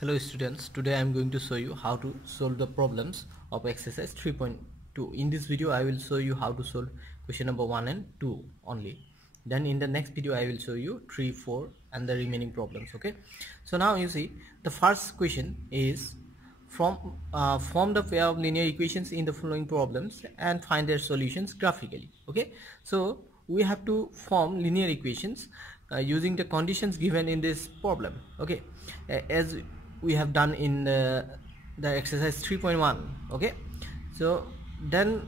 Hello students, today I am going to show you how to solve the problems of exercise 3.2. In this video I will show you how to solve question number 1 and 2 only. Then in the next video I will show you 3, 4 and the remaining problems. Okay. So now you see the first question is form the pair of linear equations in the following problems and find their solutions graphically. Okay. So we have to form linear equations using the conditions given in this problem. Okay. As we have done in the exercise 3.1. okay, so then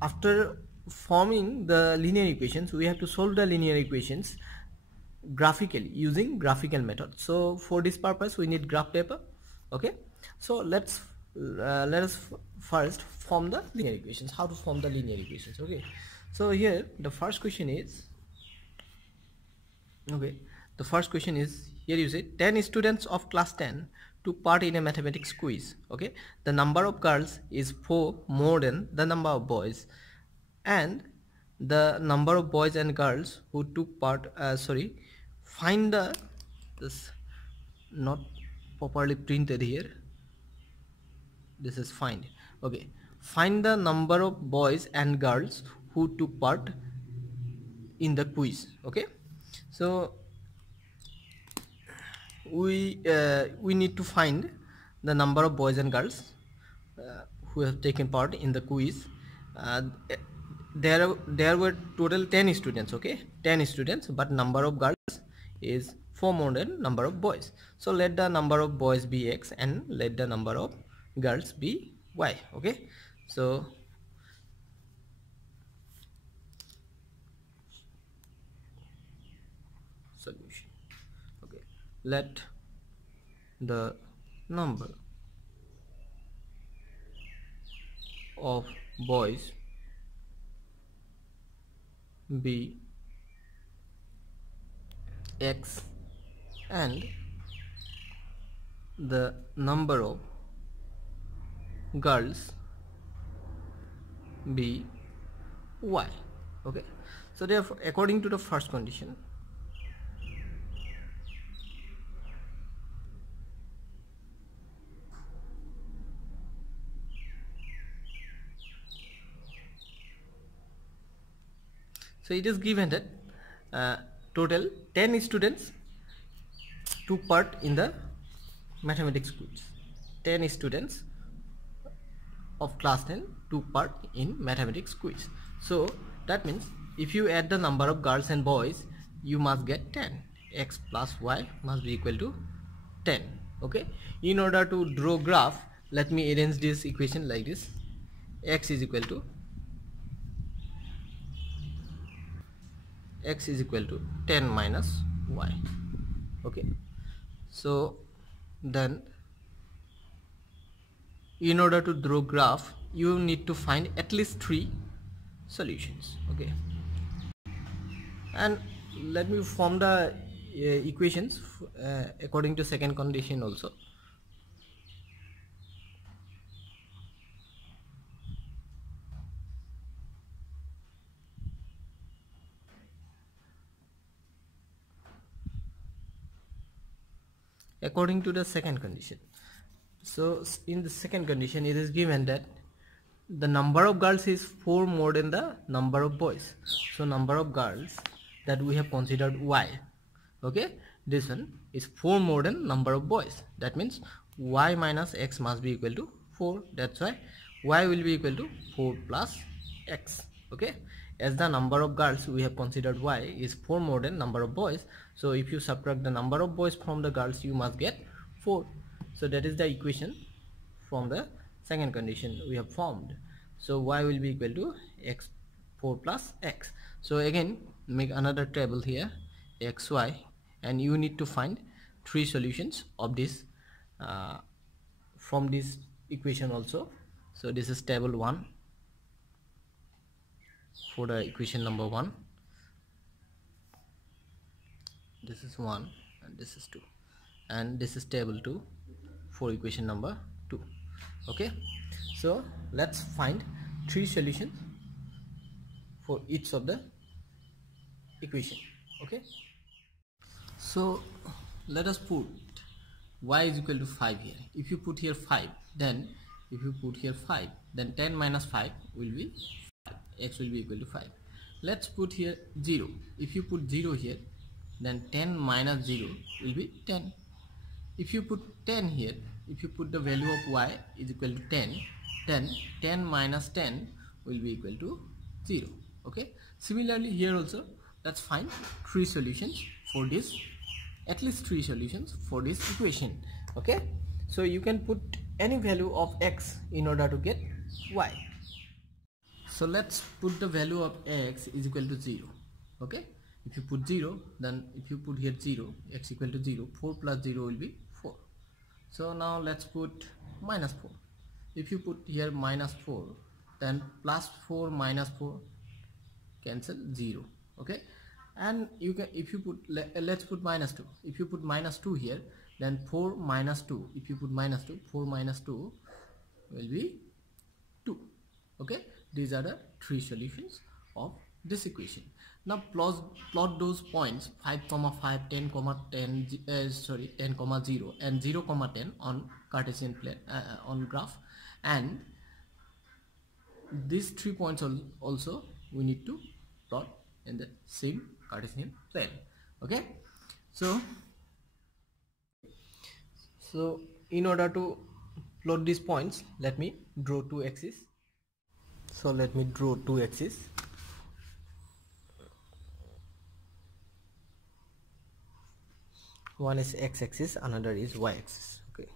after forming the linear equations we have to solve the linear equations graphically using graphical method. So for this purpose we need graph paper. Okay, so let us first form the linear equations. How to form the linear equations? Okay, so here the first question is, okay, the first question is, here you say 10 students of class 10 took part in a mathematics quiz. Okay, the number of girls is 4 more than the number of boys, and the number of boys and girls who took part, find the, this not properly printed here, this is find. Okay, find the number of boys and girls who took part in the quiz. Okay, so we need to find the number of boys and girls who have taken part in the quiz. There were total 10 students. Okay, 10 students, but number of girls is 4 more than number of boys. So let the number of boys be x and let the number of girls be y. Okay, so solution. Okay, let the number of boys be x and the number of girls be y. Okay, so therefore according to the first condition, so it is given that total 10 students took part in the mathematics quiz. 10 students of class 10 took part in mathematics quiz. So that means if you add the number of girls and boys, you must get 10. X plus y must be equal to 10. Okay, in order to draw graph, let me arrange this equation like this. X is equal to 10 minus y. Okay, so then in order to draw graph you need to find at least 3 solutions. Okay, and let me form the equations according to second condition also. According to the second condition, so in the second condition it is given that the number of girls is 4 more than the number of boys. So number of girls that we have considered y. Okay, this one is 4 more than number of boys. That means y minus x must be equal to 4. That's why y will be equal to 4 plus x. Okay, as the number of girls we have considered y is 4 more than number of boys, so if you subtract the number of boys from the girls you must get 4. So that is the equation from the second condition we have formed. So y will be equal to x 4 plus x. So again make another table here, xy, and you need to find 3 solutions of this from this equation also. So this is table 1 for the equation number 1, this is 1 and this is 2, and this is table 2 for equation number 2. Okay, so let's find 3 solutions for each of the equation. Okay, so let us put y is equal to 5 here. If you put here 5, then if you put here 5, then 10 minus 5 will be 5. X will be equal to 5. Let's put here 0. If you put 0 here, then 10 minus 0 will be 10. If you put 10 here, if you put the value of y is equal to 10, then 10 minus 10 will be equal to 0. Okay, similarly here also, that's fine. 3 solutions for this, at least 3 solutions for this equation. Okay, so you can put any value of x in order to get y. So let's put the value of x is equal to 0. Okay, if you put 0, then if you put here 0, x equal to 0, 4 plus 0 will be 4. So now let's put minus 4. If you put here minus 4, then plus 4 minus 4 cancel 0. Okay, and you can, if you put, let's put minus 2. If you put minus 2 here, then 4 minus 2, if you put minus 2, 4 minus 2 will be 2. Okay, these are the 3 solutions of this equation. Now plot those points 5, 5, 10, 10, 10, 0 and 0, 10 on Cartesian plane on graph, and these 3 points also we need to plot in the same Cartesian plane. Okay, so in order to plot these points, let me draw 2 axes. So let me draw 2 axes. One is x-axis, another is y-axis. Okay,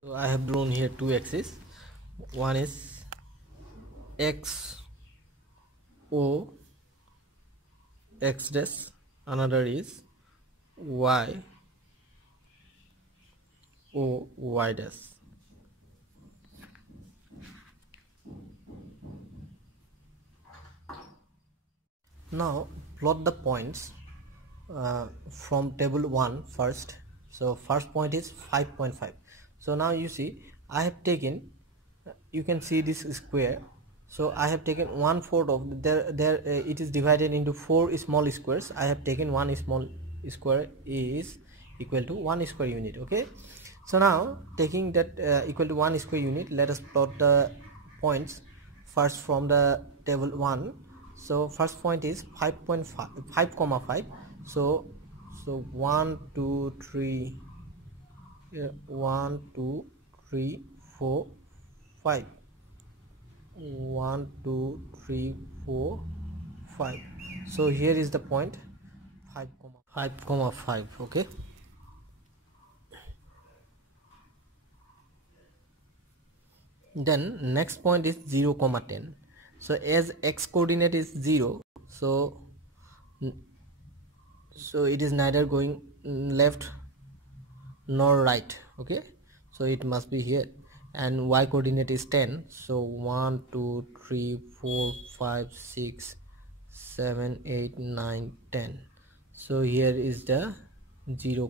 so I have drawn here 2 axes. One is x o x dash, another is y o y dash. Now plot the points from table 1 first. So first point is 5.5. So now you see I have taken, you can see this square. So I have taken 1/4 of it is divided into 4 small squares. I have taken 1 small square is equal to 1 square unit. Okay, so now taking that equal to 1 square unit, let us plot the points first from the table 1. So first point is 5.5, so 1 2 3 1 2 3 4 5. 1 2 3 4 5. So here is the point 5.5. Okay, then next point is 0, 10. So as x coordinate is 0, so it is neither going left nor right. Okay, so it must be here, and y coordinate is 10. So 1 2 3 4 5 6 7 8 9 10. So here is the 0,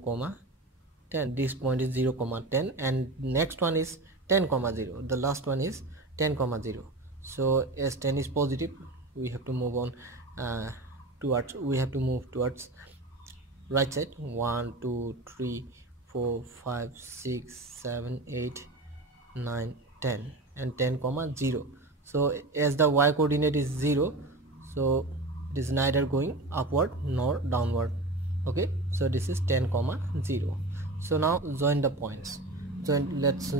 10. This point is 0, 10, and next one is 10, 0. The last one is 10, 0. So as 10 is positive, we have to move on towards right side. 1 2 3 4 5 6 7 8 9 10, and 10, 0. So as the y coordinate is 0, so it is neither going upward nor downward. Okay, so this is 10, 0. So now join the points. Let's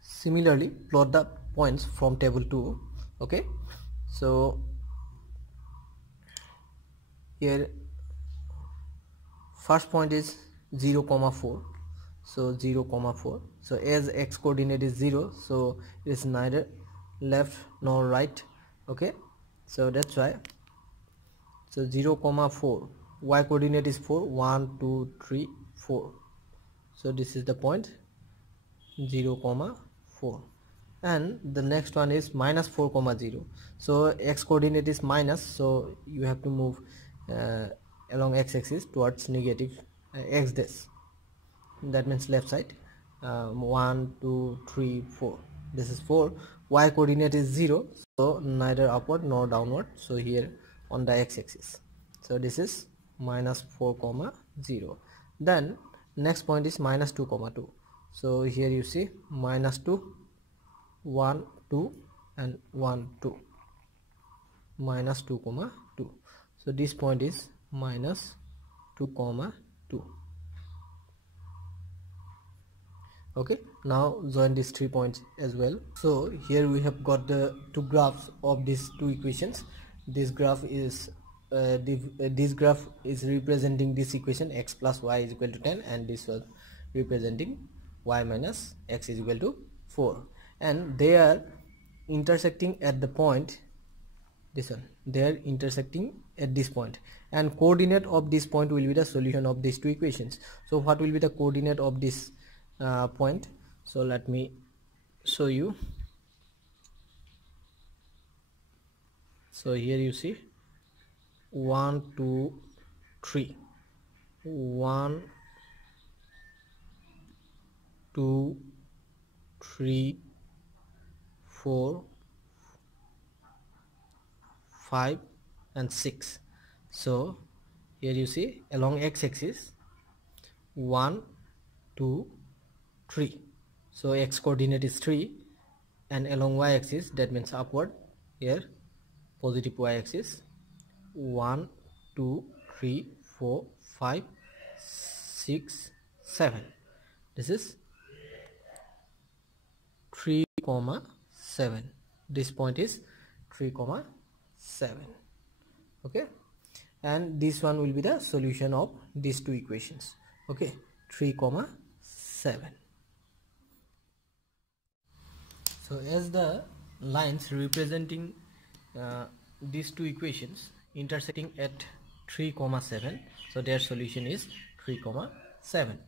similarly plot the points from table 2. Okay, so here first point is 0, 4. So 0, 4. So as x coordinate is 0, so it is neither left nor right. Okay, so that's why, so 0, 4, y coordinate is 4, 1 2 3 4. So this is the point 0, 4, and the next one is minus 4 comma 0. So x coordinate is minus, so you have to move along x-axis towards negative x dash, that means left side. 1 2 3 4, this is 4. Y coordinate is 0, so neither upward nor downward, so here on the x-axis, so this is minus 4 comma 0. Then next point is minus 2 comma 2, so here you see minus 2 1 2 and 1 2, minus 2 comma 2, so this point is minus 2 comma 2. Okay, now join these 3 points as well. So here we have got the two graphs of these two equations. This graph is representing this equation x plus y is equal to 10, and this was representing y minus x is equal to 4, and they are intersecting at the point, this one, they are intersecting at this point, and coordinate of this point will be the solution of these two equations. So what will be the coordinate of this point? So let me show you. So here you see 1 2 3, 1 2 3 4 5 and 6. So here you see along x-axis 1 2 3, so x coordinate is 3, and along y-axis, that means upward, here positive y-axis 1 2 3 4 5 6 7, this is 3 comma 7, this point is 3 comma 7. Okay, and this one will be the solution of these two equations. Okay, 3 comma 7. So as the lines representing these two equations intersecting at 3 comma 7, so their solution is 3 comma 7.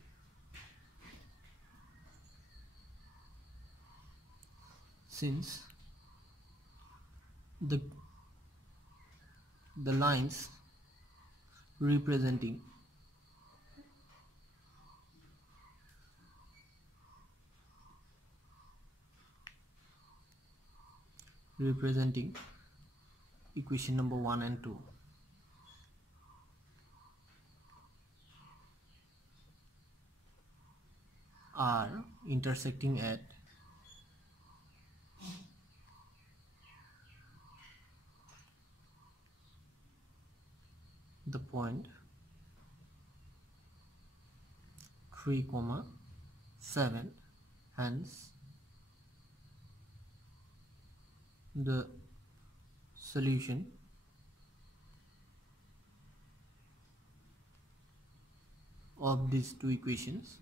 Since the lines representing equation number 1 and 2 are intersecting at the point 3 comma 7, hence the solution of these two equations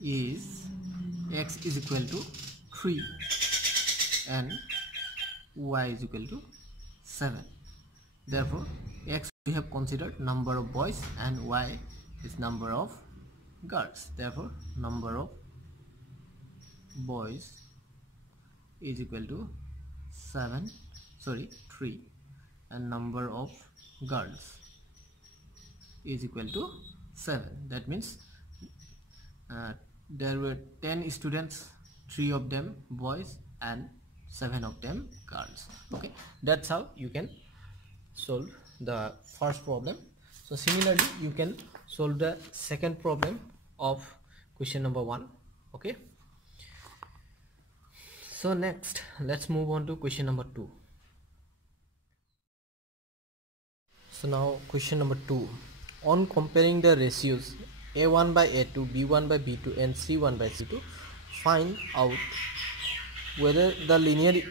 is x is equal to 3 and y is equal to 7. Therefore x we have considered number of boys and y is number of girls. Therefore number of boys is equal to 3, and number of girls is equal to 7. That means there were 10 students, 3 of them boys and 7 of them girls. Okay, that's how you can solve the first problem. So similarly you can solve the second problem of question number 1. Okay, so next let's move on to question number 2. So now question number 2, on comparing the ratios a1 by a2, b1 by b2 and c1 by c2, find out whether the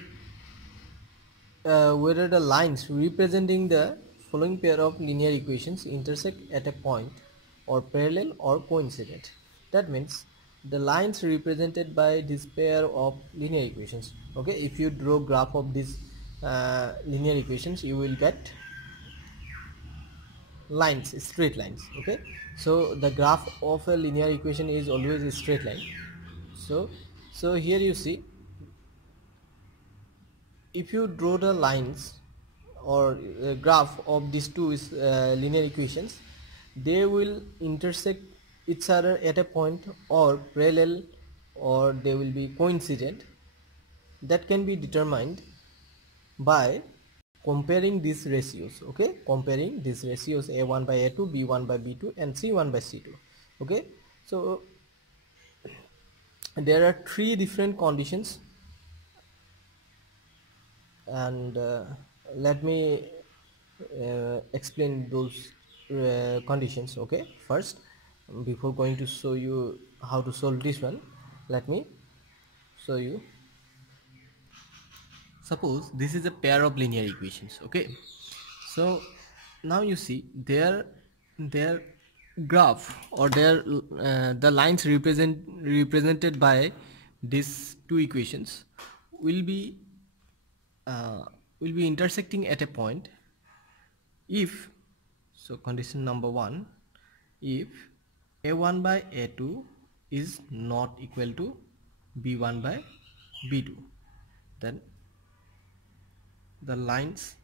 whether the lines representing the following pair of linear equations intersect at a point or parallel or coincident. That means the lines represented by this pair of linear equations. Okay, if you draw graph of these linear equations, you will get lines, straight lines. Okay, so the graph of a linear equation is always a straight line. So here you see, if you draw the lines or graph of these two linear equations, they will intersect each other at a point, or parallel, or they will be coincident. That can be determined by comparing these ratios. Okay, comparing these ratios, a1 by a2, b1 by b2, and c1 by c2. Okay, so there are three different conditions, and let me explain those conditions. Okay, first, before going to show you how to solve this one, let me show you. Suppose this is a pair of linear equations. Okay, so now you see their graph, or their the lines represented by these two equations will be uh, intersecting at a point if, so condition number one, if a1 by a2 is not equal to b1 by b2, then the lines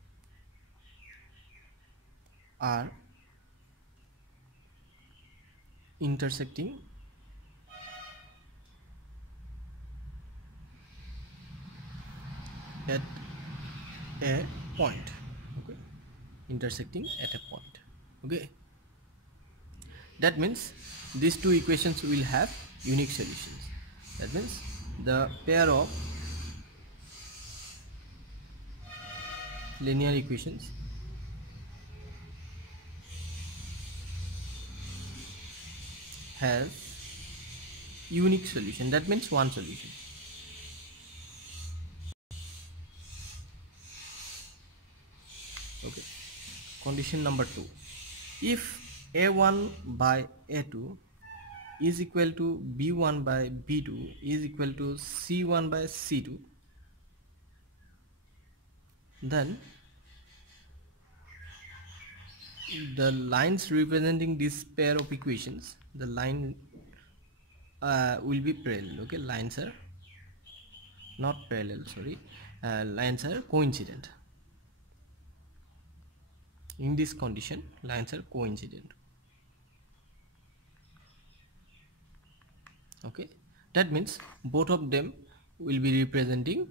are intersecting at a point. Okay, intersecting at a point. Okay, that means these two equations will have unique solutions. That means the pair of linear equations has unique solution. That means one solution. Okay, condition number two, if a1 by a2 is equal to b1 by b2 is equal to c1 by c2, then the lines representing this pair of equations, the line will be parallel. Okay, lines are not parallel, sorry, lines are coincident. In this condition, lines are coincident. Okay, that means both of them will be representing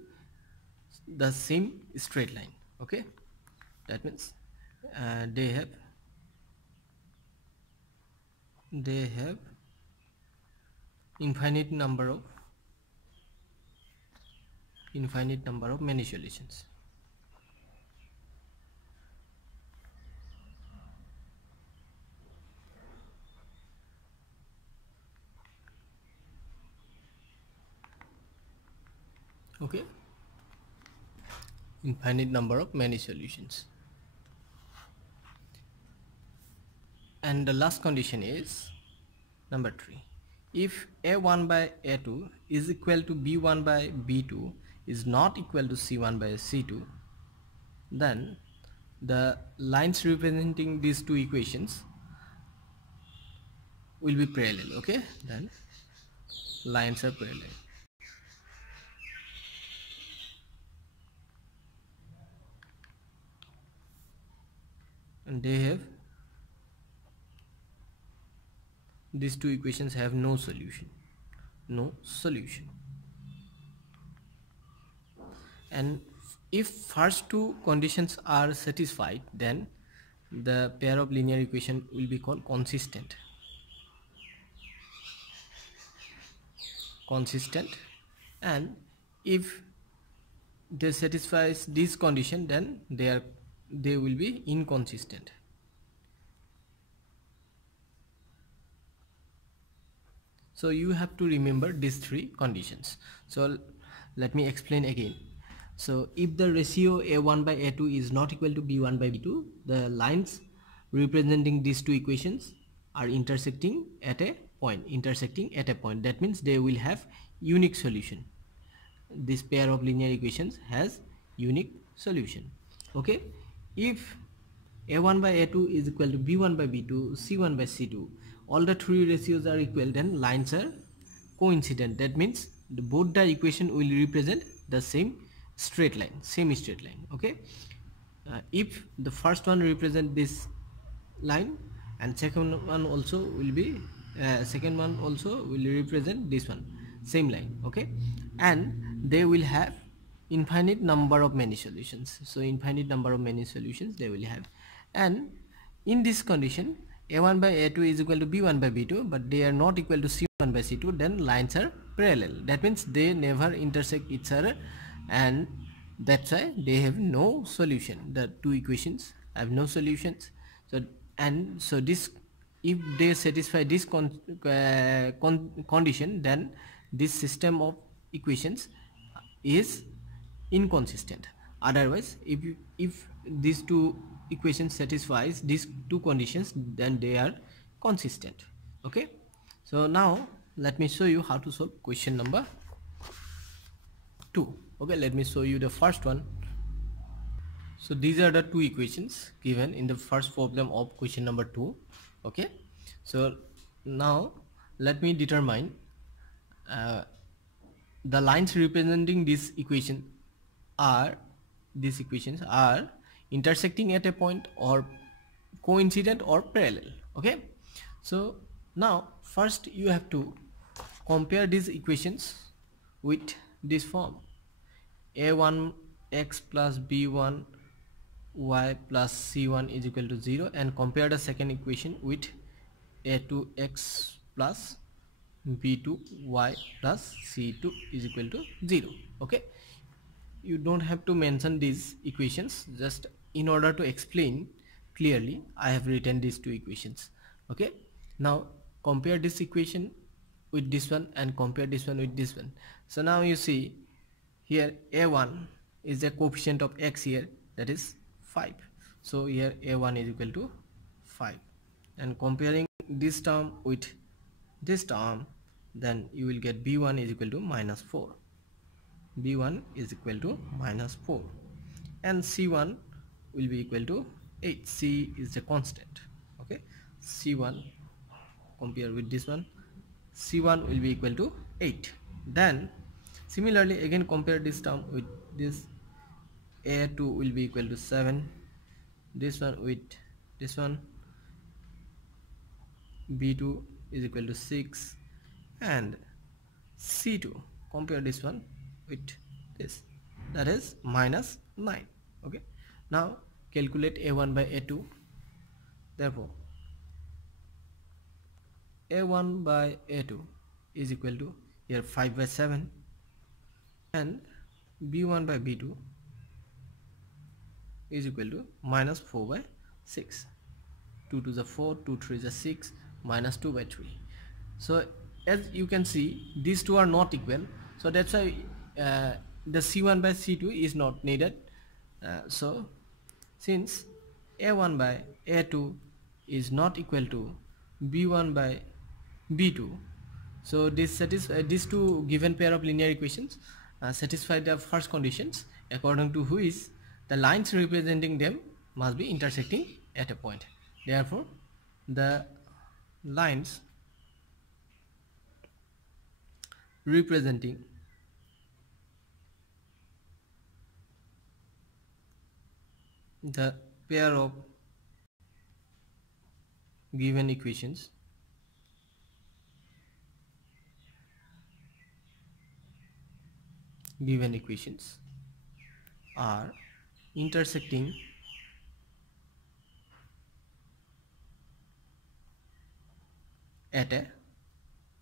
the same straight line. Okay, that means they have infinite number of many solutions. Okay, infinite number of many solutions. And the last condition is number 3, if a1 by a2 is equal to b1 by b2 is not equal to c1 by c2, then the lines representing these two equations will be parallel. Okay, then lines are parallel. And these two equations have no solution. And if first two conditions are satisfied, then the pair of linear equation will be called consistent. And if they satisfies this condition, then they will be inconsistent. So you have to remember these three conditions. So let me explain again. So if the ratio a1 by a2 is not equal to b1 by b2, the lines representing these two equations are intersecting at a point. That means they will have unique solution. This pair of linear equations has unique solution. Okay, if a1 by a2 is equal to b1 by b2, c1 by c2. All the three ratios are equal, then lines are coincident. That means both the equation will represent the same straight line, okay. If the first one represent this line and second one also will be represent this one, same line, okay, and they will have infinite number of many solutions. So infinite number of many solutions they will have, and in this condition a1 by a2 is equal to b1 by b2, but they are not equal to c1 by c2, then lines are parallel. That means they never intersect each other, and that's why they have no solution. The two equations have no solutions. So this, if they satisfy this condition, then this system of equations is inconsistent. Otherwise, if these two equations satisfies these two conditions, then they are consistent, okay. So now let me show you how to solve question number 2. Okay, let me show you the first one. So these are the two equations given in the first problem of question number 2, okay. So now let me determine the lines representing these equations are intersecting at a point, or coincident, or parallel, okay. So now first you have to compare these equations with this form: a1x plus b1 y plus c1 is equal to 0, and compare the second equation with a2x plus b2y plus c2 is equal to 0, okay. You don't have to mention these equations, just in order to explain clearly I have written these two equations, okay. Now compare this equation with this one and compare this one with this one. So now you see here a1 is the coefficient of x here, that is 5. So here a1 is equal to 5, and comparing this term with this term, then you will get b1 is equal to minus 4. b1 is equal to minus 4, and c1 will be equal to 8. C is the constant, okay. c1, compare with this one, c1 will be equal to 8. Then similarly again compare this term with this, a2 will be equal to 7, this one with this one, b2 is equal to 6, and c2, compare this one with this, that is minus 9, okay. Now calculate a1 by a2. Therefore a1 by a2 is equal to here 5 by 7, and b1 by b2 is equal to minus 4 by 6. 2 to the 4, 2 3 the 6, minus 2 by 3. So as you can see, these two are not equal, so that's why the c1 by c2 is not needed. So since a1 by a2 is not equal to b1 by b2, so these two given pair of linear equations satisfy the first conditions, according to which the lines representing them must be intersecting at a point. Therefore the lines representing the pair of given equations are intersecting at a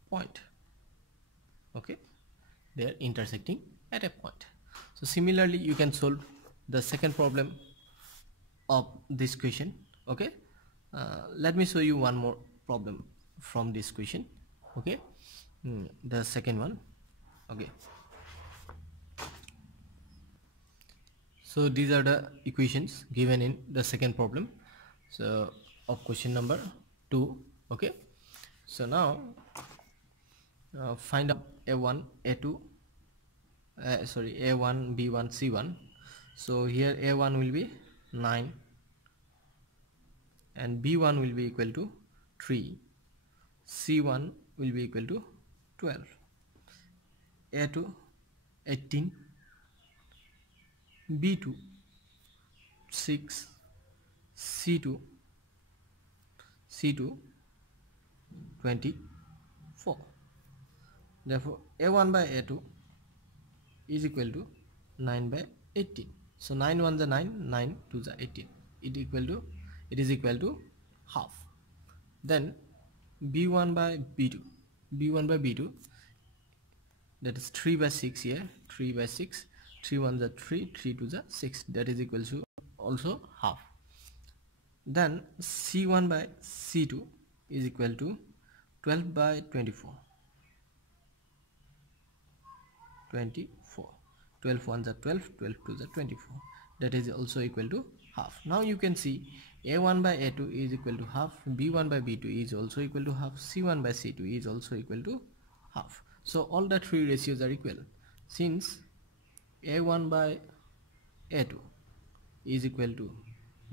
point, okay. They are intersecting at a point. So similarly you can solve the second problem of this question, okay. Let me show you one more problem from this question, okay. The second one, okay. So these are the equations given in the second problem, so of question number 2, okay. So now find out a1 a2 a1 b1 c1. So here a1 will be 9, and B1 will be equal to 3, C1 will be equal to 12, A2 18, B2 6, C2 24. Therefore A1 by A2 is equal to 9 by 18. So 9 1 the 9, 9 2 the 18. It is equal to half. Then B1 by B2, that is 3 by 6 here, 3 by 6, 3 1 the 3, 3 2 the 6, that is equal to also half. Then C1 by C2 is equal to 12 by 24, 12 1 the 12, 12 2 the 24, that is also equal to half. Now you can see A1 by A2 is equal to half, B1 by B2 is also equal to half, C1 by C2 is also equal to half. So all the three ratios are equal. Since A1 by A2 is equal to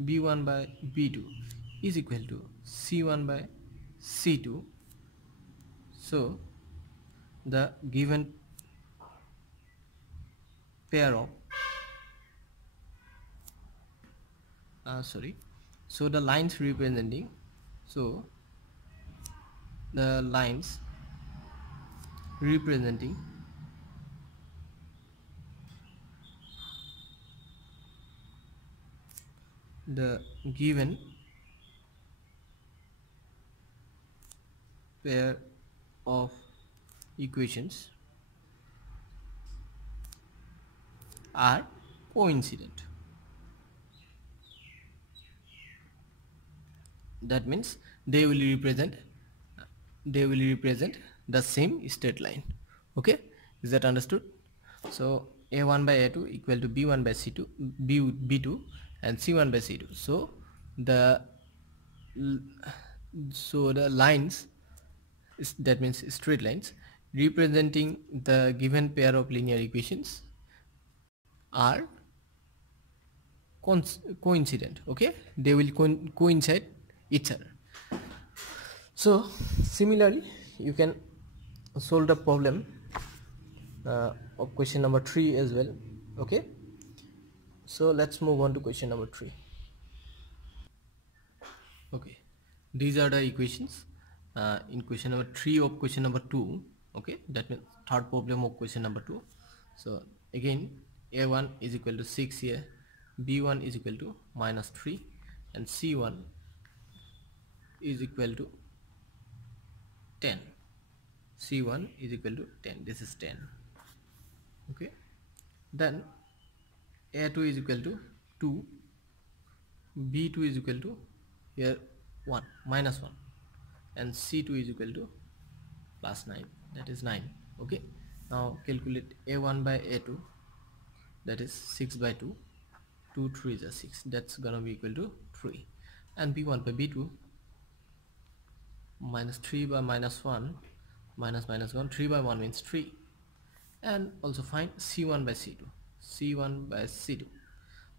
B1 by B2 is equal to C1 by C2, so the given pair of so the lines representing the given pair of equations are coincident. That means they will represent the same straight line. Okay, is that understood? So A1 by A2 equal to B1 by C2, B2 and C1 by C2. So the lines, that means straight lines representing the given pair of linear equations are coincident. Okay, they will coincide each other. So similarly you can solve the problem of question number 3 as well. Okay, so let's move on to question number 3. Okay, these are the equations in question number 3 of question number 2. Okay, that means third problem of question number 2. So again A1 is equal to 6 here, B1 is equal to -3 and C1 is equal to 10. C1 is equal to 10. This is 10. Okay, then A2 is equal to 2, B2 is equal to here 1 -1 and C2 is equal to +9, that is 9. Okay, now calculate A1 by A2, that is 6 by 2, 2 3 is 6, that's gonna be equal to 3, and B1 by B2, -3 by -1, -1, 3 by 1 means 3, and also find C1 by C2,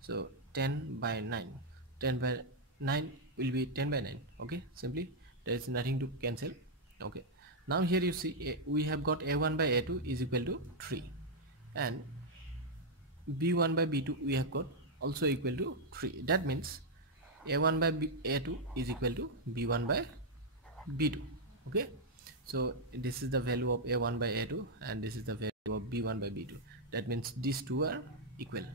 so 10 by 9, 10 by 9 will be 10 by 9. Okay, simply there is nothing to cancel. Okay, now here you see we have got A1 by A2 is equal to 3 and B1 by B2 we have got also equal to 3. That means A1 by A2 is equal to B1 by B2. Okay, so this is the value of A1 by A2 and this is the value of B1 by B2. That means these two are equal.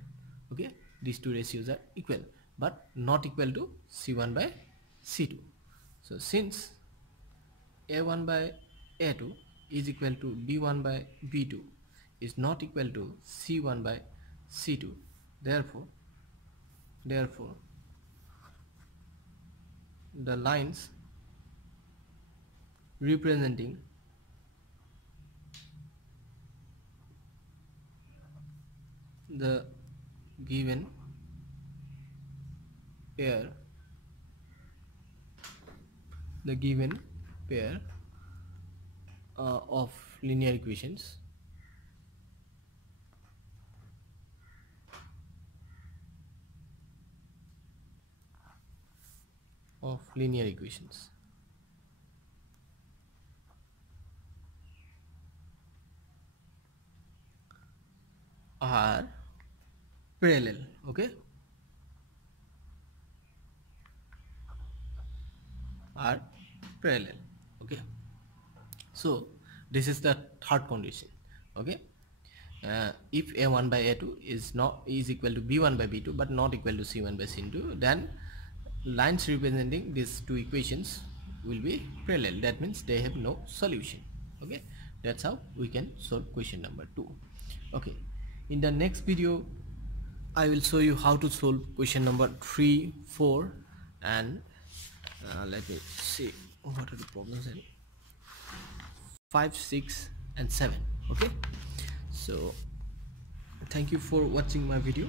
Okay, these two ratios are equal but not equal to C1 by C2. So since A1 by A2 is equal to B1 by B2 is not equal to C1 by C2, therefore the lines representing the given pair of linear equations of linear equations are parallel. Okay, are parallel. Okay, so this is the third condition. Okay, if a1 by a2 is equal to b1 by b2 but not equal to c1 by c2, then lines representing these two equations will be parallel. That means they have no solution. Okay, that's how we can solve question number 2. Okay, in the next video I will show you how to solve question number 3, 4 and let me see what are the problems in 5, 6 and 7. Okay, so thank you for watching my video.